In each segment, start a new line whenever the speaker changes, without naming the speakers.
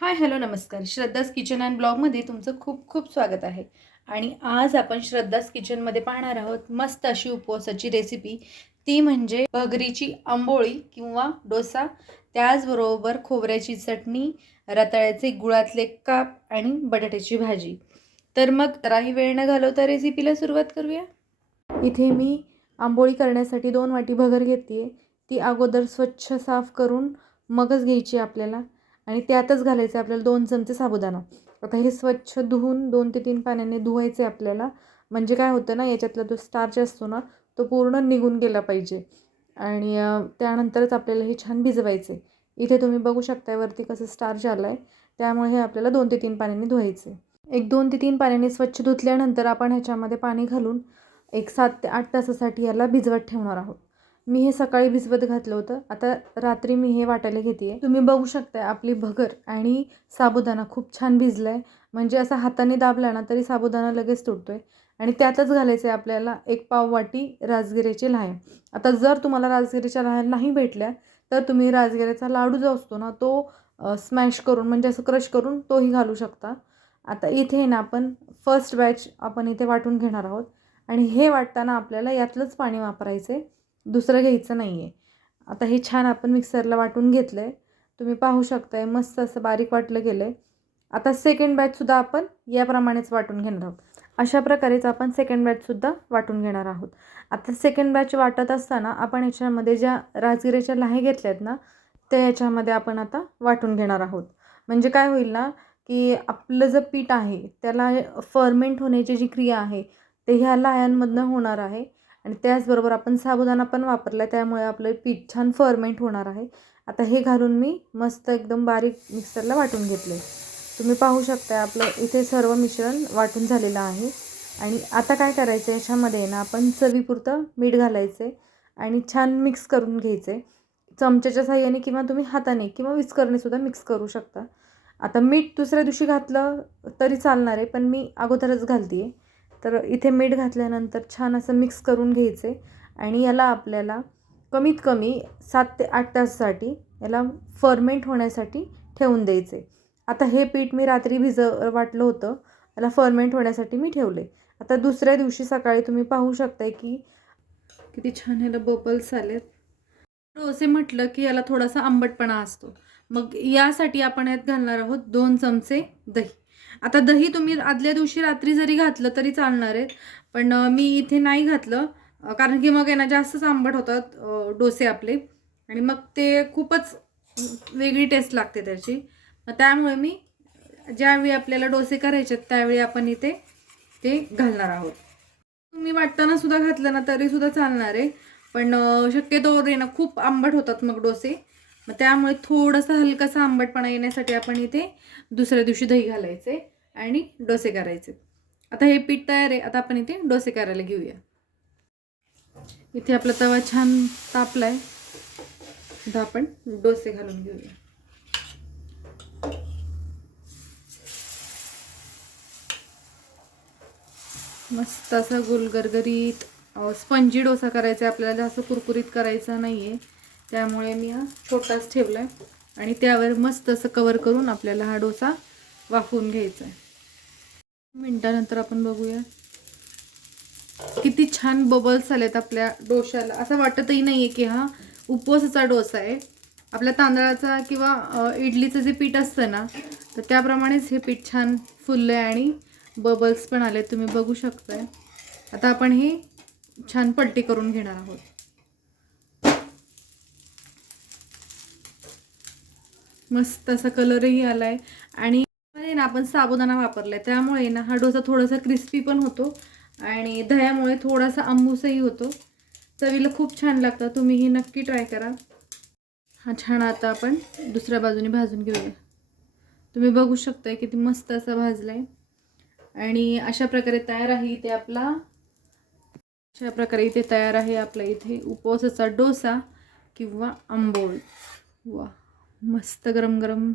Hi hello नमस्कार. Shraddha's kitchen and ब्लॉगमध्ये तुमचं खूप खूप स्वागत आहे. आणि आज आपण श्रद्धास किचनमध्ये पाहणार आहोत मस्त अशी उपवासाची रेसिपी ती म्हणजे भगरीची आंबोळी किंवा डोसा त्याचबरोबर खोबऱ्याची चटणी रताळ्याचे गुळातले काप आणि बटाट्याची भाजी. तर मग जराही वेळ न घालवता रेसिपीला सुरुवात करूया. इथे मी आंबोळी करण्यासाठी दोन वाटी भगर घेते आहे ती अगोदर स्वच्छ साफ करून मगच घ्यायची आपल्याला. आणि त्यातच घालायचं आहे आपल्याला दोन चमचे साबुदाणा. आता हे स्वच्छ धुवून दोन ते तीन पाण्याने धुवायचे आपल्याला. म्हणजे काय होतं ना याच्यातला जो स्टार्च असतो ना तो पूर्ण निघून गेला पाहिजे. आणि त्यानंतरच आपल्याला हे छान भिजवायचे इथे तुम्ही बघू शकताय वरती कसं स्टार्च आलं आहे त्यामुळे हे आपल्याला दोन ते तीन पाण्याने धुवायचे एक दोन ते तीन पाण्याने स्वच्छ धुतल्यानंतर आपण ह्याच्यामध्ये पाणी घालून एक सात ते आठ तासासाठी याला भिजवत ठेवणार आहोत. मी हे सकाळी भिजवत घातलं होतं. आता रात्री मी हे वाटायला घेते तुम्ही बघू शकताय आपली भगर आणि साबुदाणा खूप छान भिजला आहे म्हणजे असा हाताने दाबला ना तरी साबुदाणा लगेच तुटतो आहे आणि त्यातच घालायचं आहे आपल्याला एक पाव वाटी राजगिऱ्याचे लहान. आता जर तुम्हाला राजगिऱ्याच्या लहान नाही भेटल्या तर तुम्ही राजगिऱ्याचा लाडू जो असतो ना तो स्मॅश करून म्हणजे असं क्रश करून तोही घालू शकता. आता इथे ना आपण फर्स्ट बॅच आपण इथे वाटून घेणार आहोत. आणि हे वाटताना आपल्याला यातलंच पाणी वापरायचं आहे दुसरं घ्यायचं नाही आहे आता हे छान आपण मिक्सरला वाटून घेतलं आहे तुम्ही पाहू शकताय मस्त असं बारीक वाटलं गेलं आहे आता सेकंड बॅचसुद्धा आपण याप्रमाणेच वाटून घेणार आहोत. अशा प्रकारेच आपण सेकंड बॅचसुद्धा वाटून घेणार आहोत. आता सेकंड बॅच वाटत असताना आपण याच्यामध्ये ज्या राजगिऱ्याच्या लाहे घेतल्या आहेत ना त्या याच्यामध्ये आपण आता वाटून घेणार आहोत. म्हणजे काय होईल ना की आपलं जे पीठ आहे त्याला फर्मेंट होण्याची जी क्रिया आहे ते ह्या लाह्यांमधनं होणार आहे. आणि त्याचबरोबर आपण साबुदाणा पण वापरला आहे त्यामुळे आपलं पीठ छान फर्मेंट होणार आहे. आता हे घालून मी मस्त एकदम बारीक मिक्सरला वाटून घेतलं आहे तुम्ही पाहू शकता आपलं इथे सर्व मिश्रण वाटून झालेलं आहे. आणि आता काय करायचं आहे याच्यामध्ये ना आपण चवीपुरतं मीठ घालायचं आहे आणि छान मिक्स करून घ्यायचं आहे चमच्याच्या साह्याने किंवा तुम्ही हाताने किंवा विस्करणेसुद्धा मिक्स करू शकता. आता मीठ दुसऱ्या दिवशी घातलं तरी चालणार आहे पण मी अगोदरच घालते आहे तर इथे मीठ घातल्यानंतर छान असं मिक्स करून घ्यायचे. आणि याला आपल्याला कमीत कमी सात ते आठ तासासाठी याला फर्मेंट होण्यासाठी ठेवून द्यायचे. आता हे पीठ मी रात्री भिज वाटलं होतं याला फर्मेंट होण्यासाठी मी ठेवले. आता दुसऱ्या दिवशी सकाळी तुम्ही पाहू शकताय की किती छान ह्याला बबल्स आलेत. डोसे म्हटलं की याला थोडासा आंबटपणा असतो. मग यासाठी आपण यात घालणार आहोत दोन चमचे दही. आता दही तुम्ही आदल्या दिवशी रात्री जरी घातलं तरी चालणार आहेत पण मी इथे नाही घातलं. कारण की मग आहे ना जास्तच आंबट होतात डोसे आपले. आणि मग ते खूपच वेगळी टेस्ट लागते त्याची. मग त्यामुळे मी ज्यावेळी आपल्याला डोसे करायचे आहेत त्यावेळी आपण इथे ते घालणार आहोत. तुम्ही वाटताना सुद्धा घातलं ना तरी सुद्धा चालणार आहे. पण शक्यतो रे ना खूप आंबट होतात मग डोसे. मग त्यामुळे थोडासा हलकासा आंबटपणा येण्यासाठी आपण इथे दुसऱ्या दिवशी दही घालायचे आणि डोसे करायचे. आता हे पीठ तयार आहे. आता आपण इथे डोसे करायला घेऊया. इथे आपला तवा छान तापलाय. आता आपण डोसे घालून घेऊया. मस्त असा गुलगरगरीत स्पंजी डोसा करायचा आहे. आपल्याला जास्त कुरकुरीत करायचा नाही आहे त्यामुळे मी हा छोटाच ठेवला आहे आणि त्यावर मस्त असं कवर करून आपल्याला हा डोसा वाफवून घ्यायचा आहे मिनटानंतर आपण बघूया. किती छान बबल्स आलेत आपल्या डोशाला असं वाटतही नाही आहे की हा उपवासाचा डोसा आहे आपल्या तांदळाचा किंवा इडलीचं जे पीठ असतं ना तर त्याप्रमाणेच हे पीठ छान फुललं आहे आणि बबल्स पण आले तुम्ही बघू शकताय. आता आपण हे छान पलटी करून घेणार आहोत. मस्त असा कलरही आला आहे आणि ना आपण साबुदाणा वापरला आहे त्यामुळे ना हा डोसा थोडासा क्रिस्पी पण होतो आणि दह्यामुळे थोडासा आंबूसही होतो. चवीला खूप छान लागतं. तुम्ही ही नक्की ट्राय करा. हा छान आता आपण दुसऱ्या बाजूने भाजून घेऊया. तुम्ही बघू शकताय किती मस्त असा आहे आणि अशा प्रकारे तयार आहे इथे आपला. अशा प्रकारे इथे तयार आहे आपला इथे उपवासाचा डोसा किंवा आंबोळ. वा. मस्त गरम गरम.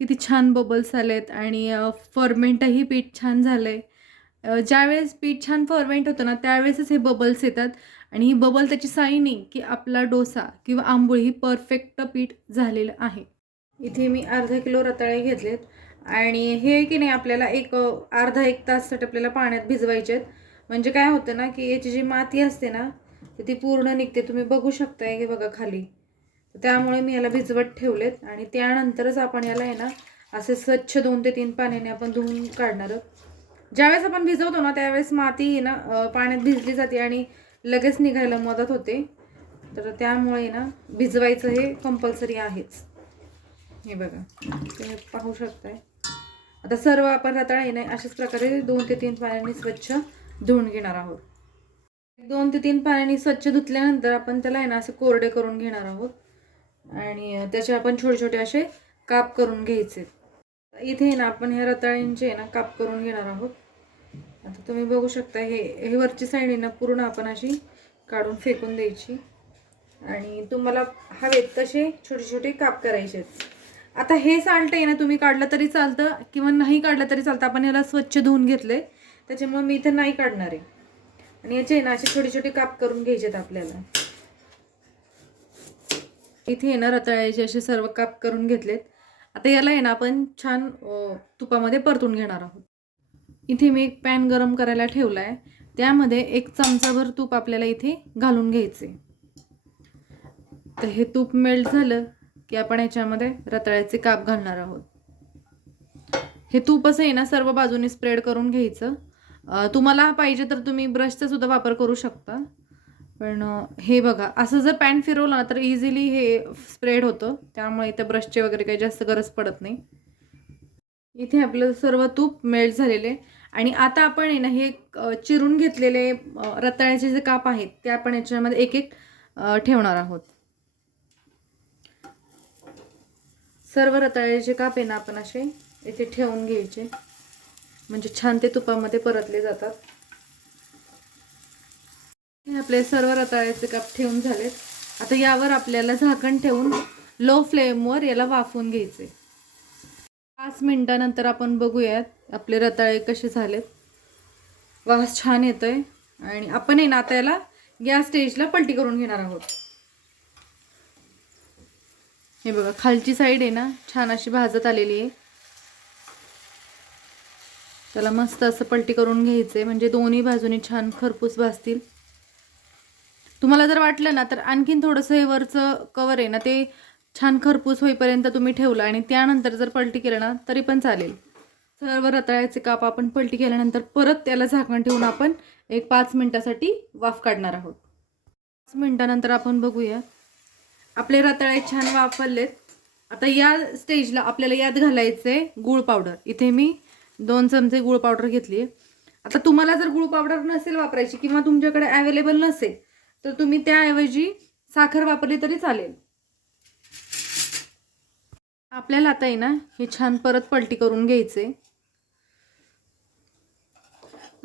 किती छान बबल्स आलेत आणि फर्मेंटही पीठ छान झालं आहे ज्यावेळेस पीठ छान फर्मेंट होतं ना त्यावेळेसच हे बबल्स येतात. आणि ही बबल त्याची साईन नाही की आपला डोसा किंवा आंबोळी ही परफेक्ट पीठ झालेलं आहे. इथे मी अर्धा किलो रताळे घेतलेत. आणि हे की नाही आपल्याला एक अर्धा एक ताससाठी आपल्याला पाण्यात भिजवायचे आहेत. म्हणजे काय होतं ना की याची जी माती असते ना ती पूर्ण निघते. तुम्ही बघू शकताय हे बघा खाली. त्यामुळे मी याला भिजवत ठेवलेत आणि त्यानंतरच आपण याला आहे ना असे स्वच्छ दोन ते तीन पाण्याने आपण धुवून काढणार आहोत. ज्यावेळेस आपण भिजवतो ना त्यावेळेस माती ना पाण्यात भिजली जाते आणि लगेच निघायला मदत होते. तर त्यामुळे ना भिजवायचं हे कंपल्सरी आहेच. हे बघा तुम्ही पाहू शकताय. आता सर्व आपण रताळे आहे ना अशाच प्रकारे दोन ते तीन पाण्याने स्वच्छ धुवून घेणार आहोत. दोन ते तीन पाण्याने स्वच्छ धुतल्यानंतर आपण त्याला आहे ना असे कोरडे करून घेणार आहोत. आणि त्याचे आपण छोटे छोटे असे काप करून घ्यायचे. इथे ना आपण ह्या रताळ्यांचे आहे ना काप करून घेणार आहोत. आता तुम्ही बघू शकता हे हे वरची साईड ना पूर्ण आपण अशी काढून फेकून द्यायची. आणि तुम्हाला हवेत तसे छोटे छोटे काप करायचे आहेत. आता हे साल्ट आहे ना तुम्ही काढलं तरी चालतं किंवा नाही काढलं तरी चालतं. आपण याला स्वच्छ धुवून घेतले त्याच्यामुळे मी इथे नाही काढणार आहे. आणि याचे आहे ना असे छोटे छोटे काप करून घ्यायचे आहेत आपल्याला. इथे आहे ना रताळ्याचे असे सर्व काप करून घेतलेत. आता याला आहे ना आपण छान तुपामध्ये परतून घेणार आहोत. इथे मी एक पॅन गरम करायला ठेवला आहे त्यामध्ये एक चमचाभर तूप आपल्याला इथे घालून घ्यायचे. तर हे तूप मेल्ट झालं की आपण याच्यामध्ये रताळ्याचे काप घालणार आहोत. हे तूप असं आहे ना सर्व बाजूने स्प्रेड करून घ्यायचं. तुम्हाला पाहिजे तर तुम्ही ब्रशचा सुद्धा वापर करू शकता. पण हे बघा असं जर पॅन फिरवलं ना तर इझिली हे स्प्रेड होतं. त्यामुळे इथे ब्रशचे वगैरे काही जास्त गरज पडत नाही. इथे आपलं सर्व तूप मेल्ट झालेले. आणि आता आपण आहे ना हे चिरून घेतलेले रताळ्याचे जे काप आहेत ते आपण याच्यामध्ये एक एक ठेवणार आहोत. सर्व रताळ्याचे काप आहे ना आपण असे इथे ठेवून घ्यायचे. म्हणजे छान ते तुपामध्ये परतले जातात. हे आपले सर्व रताळ्याचे काप ठेवून झालेत. आता यावर आपल्याला झाकण ठेवून लो फ्लेमवर याला वाफवून घ्यायचे पाच मिनटानंतर आपण बघूयात आपले रताळे कसे झालेत. वास छान येतोय. आणि आपण आहे ना आता याला गॅस स्टेजला पलटी करून घेणार आहोत. हे बघा खालची साईड आहे ना छान अशी भाजत आलेली आहे. त्याला मस्त असं पलटी करून घ्यायचंय. म्हणजे दोन्ही बाजूने छान खरपूस भाजतील. तुम्हाला जर वाटलं ना तर आणखीन थोडंसं हे वरचं कवर आहे ना ते छान खरपूस होईपर्यंत तुम्ही ठेवलं आणि त्यानंतर जर पलटी केलं ना तरी पण चालेल. सर्व रताळ्याचे काप आपण पलटी केल्यानंतर परत त्याला झाकण ठेवून आपण एक पाच मिनटासाठी वाफ काढणार आहोत. पाच मिनटानंतर आपण बघूया. आपले रताळे छान वाफरलेत आता या स्टेजला आपल्याला यात घालायचे गुळ पावडर. इथे मी दोन चमचे गुळ पावडर घेतली आता तुम्हाला जर गुळ पावडर नसेल वापरायची किंवा तुमच्याकडे अवेलेबल नसेल तर तुम्ही त्याऐवजी साखर वापरली तरी चालेल. आपल्याला आता आहे ना हे छान परत पलटी करून घ्यायचे.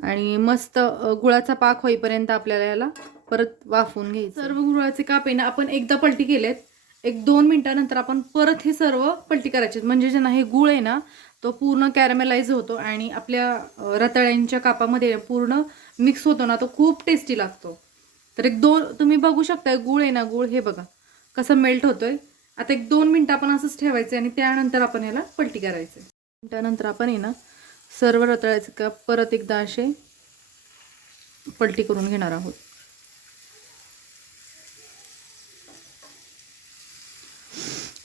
आणि मस्त गुळाचा पाक होईपर्यंत आपल्याला याला परत वाफवून घ्यायचं. सर्व गुळाचे काप आहे ना आपण एकदा पलटी केलेत. एक दोन मिनटानंतर आपण परत हे सर्व पलटी करायचे. म्हणजे जे ना हे गुळ आहे ना तो पूर्ण कॅरमेलाइज होतो आणि आपल्या रताळ्यांच्या कापामध्ये पूर्ण मिक्स होतो ना तो खूप टेस्टी लागतो. तर एक दोन तुम्ही बघू शकता गुळ आहे ना गुळ हे बघा. कसं मेल्ट होतोय. आता एक दोन मिनटं आपण असंच ठेवायचं आणि त्यानंतर आपण याला पलटी करायचं त्यानंतर आपण आहे ना सर्व रताळायचं का परत एकदा असे पलटी करून घेणार आहोत.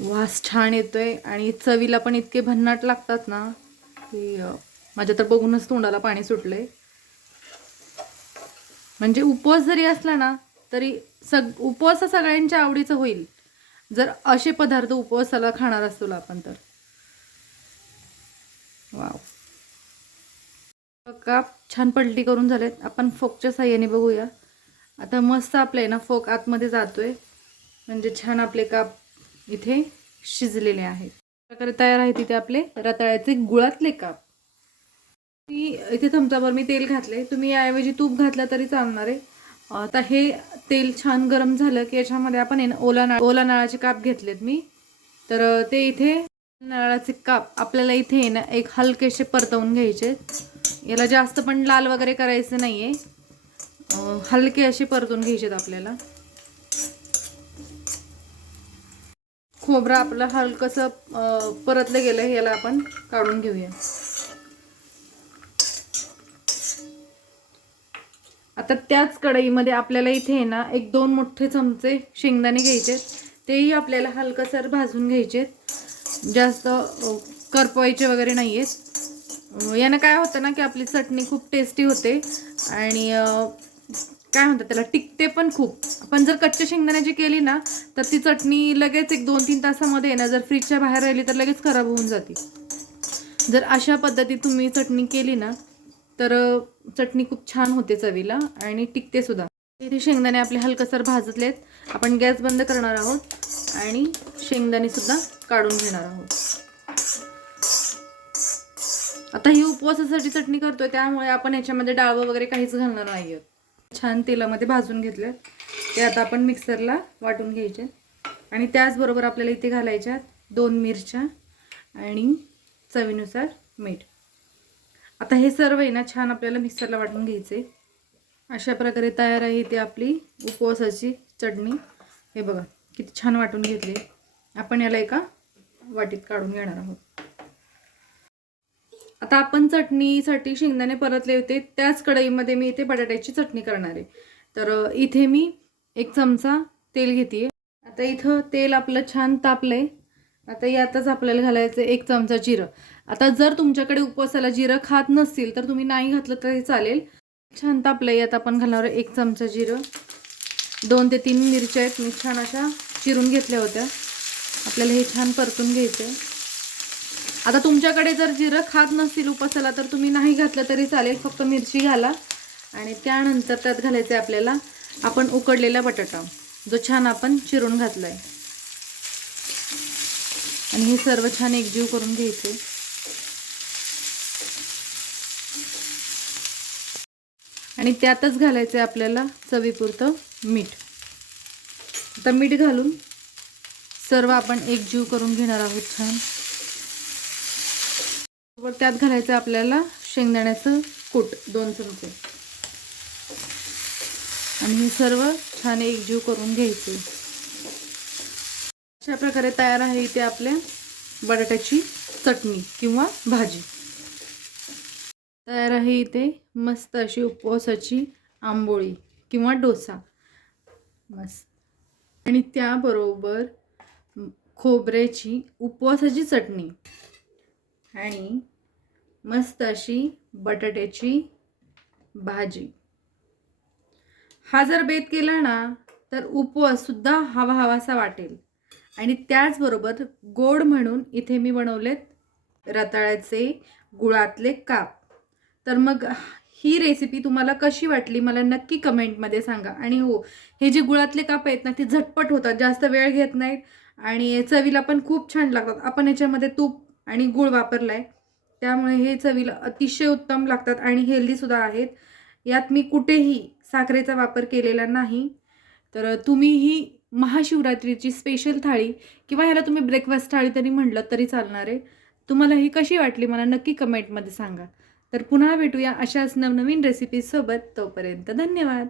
वास छान येतोय आणि चवीला पण इतके भन्नाट लागतात ना की माझ्या तर बघूनच तोंडाला पाणी सुटलंय. म्हणजे उपवास जरी असला ना तरी सग उपवास हा सगळ्यांच्या आवडीचं होईल. जर असे पदार्थ उपवासाला खाणार असतो आपण तर. वाव. काप छान पलटी करून झालेत. आपण फोकच्या साह्याने बघूया. आता मस्त आपले ना फोक आतमध्ये जातोय. म्हणजे छान आपले काप इथे शिजलेले आहेत. प्रकारे तयार आहेत इथे आपले रताळ्याचे गुळातले काप. मी इथे चमचाभर मी तेल घातले तुम्ही याऐवजी तूप घातलं तरी चालणार आहे. आता हे तेल छान गरम झालं की याच्यामध्ये आपण ना ओला नाळ ओला नाळाचे काप घेतलेत मी. तर ते इथे नारळाचे काप आपल्याला इथे आहे ना एक हलकेसे परतवून घ्यायचे याला जास्त पण लाल वगैरे करायचं नाही आहे हलके असे परतून घ्यायचेत आपल्याला. खोबरं आपलं हलकंसं परतलं गेलं याला आपण काढून घेऊया. आता त्याच कढईमध्ये आपल्याला इथे आहे ना एक दोन मोठे चमचे शेंगदाणे घ्यायचे तेही आपल्याला हलकसर भाजून घ्यायचे जास्त करपवायचे वगैरे नाही आहेत. यानं काय होतं ना की आपली चटणी खूप टेस्टी होते आणि काय म्हणतात त्याला टिकते पण खूप. आपण जर कच्च्या शेंगदाण्याची केली ना तर ती चटणी लगेच एक दोन तीन तासामध्ये आहे ना जर फ्रीजच्या बाहेर राहिली तर लगेच खराब होऊन जाते. जर अशा पद्धती तुम्ही चटणी केली ना तर चटणी खूप छान होते चवीला आणि टिकते सुद्धा. इथे शेंगदाणे आपले हलकसर भाजतलेत आपण गॅस बंद करणार आहोत आणि शेंगदाणे सुद्धा काढून घेणार आहोत. आता ही उपवासासाठी चटणी करतोय त्यामुळे आपण याच्यामध्ये डाळवं वगैरे काहीच घालणार नाही छान तेलामध्ये भाजून घेतलं ते आता आपण मिक्सरला वाटून घ्यायचे. आणि त्याचबरोबर आपल्याला इथे घालायच्या दोन मिरच्या आणि चवीनुसार मीठ. आता हे सर्व आहे ना छान आपल्याला मिक्सरला वाटून घ्यायचे. अशा प्रकारे तयार आहे ती आपली उपवासाची चटणी. हे बघा किती छान वाटून घेतली. आपण याला एका वाटीत काढून घेणार आहोत. आता आपण चटणीसाठी शेंगदाणे परतले होते. त्याच कढईमध्ये मी इथे बटाट्याची चटणी करणार आहे. तर इथे मी एक चमचा तेल घेते आता इथं तेल आपलं छान तापलंय. आता यातच आपल्याला घालायचं एक चमचा जिरं. आता जर तुमच्याकडे उपवासाला जिरं खात नसतील तर तुम्ही नाही घातलं तरी चालेल. छान तापलं यात आपण घालणार आहे एक चमचा जिरं. दोन ते तीन मिरच्या आहेत मी छान अशा चिरून घेतल्या होत्या. आपल्याला हे छान परतून घ्यायचं आहे आता तुमच्याकडे जर जिरं खात नसतील उपवासाला तर तुम्ही नाही घातलं तरी चालेल फक्त मिरची घाला. आणि त्यानंतर त्यात घालायचं आहे आपल्याला आपण उकडलेला बटाटा. जो छान आपण चिरून घातला आहे आणि हे सर्व छान एकजीव करून घ्यायचे. आणि त्यातच घालायचं आहे आपल्याला चवीपुरतं मीठ. आता मीठ घालून सर्व आपण एकजीव करून घेणार आहोत छान. त्यात घालायचं आपल्याला शेंगदाण्याचं कूट दोन चमचे. आणि हे सर्व छान एकजीव करून घ्यायचे. अशा प्रकारे तयार आहे इथे आपल्या बटाट्याची चटणी किंवा भाजी. तयार आहे इथे मस्त अशी उपवासाची आंबोळी किंवा डोसा. मस्त. आणि त्याबरोबर खोबऱ्याची उपवासाची चटणी. आणि मस्त अशी बटाट्याची भाजी. हा जर बेत केला ना तर उपवास सुद्धा हवा हवासा वाटेल. आणि त्याचबरोबर गोड म्हणून इथे मी बनवलेत रताळ्याचे गुळातले काप. तर मग ही रेसिपी तुम्हाला कशी वाटली मला नक्की कमेंटमध्ये सांगा. आणि हो हे जे गुळातले काप आहेत ना ते झटपट होतात. जास्त वेळ घेत नाहीत. आणि चवीला पण खूप छान लागतात. आपण याच्यामध्ये तूप आणि गुळ वापरला आहे त्यामुळे हे चवीला अतिशय उत्तम लागतात आणि हेल्दीसुद्धा आहेत. यात मी कुठेही साखरेचा वापर केलेला नाही. तर तुम्ही ही महाशिवरात्रीची स्पेशल थाळी किंवा ह्याला तुम्ही ब्रेकफास्ट थाळी तरी म्हटलं तरी चालणार आहे. तुम्हाला ही कशी वाटली मला नक्की कमेंटमध्ये सांगा. तर पुन्हा भेटूया अशाच नवनवीन रेसिपीजसोबत तोपर्यंत धन्यवाद.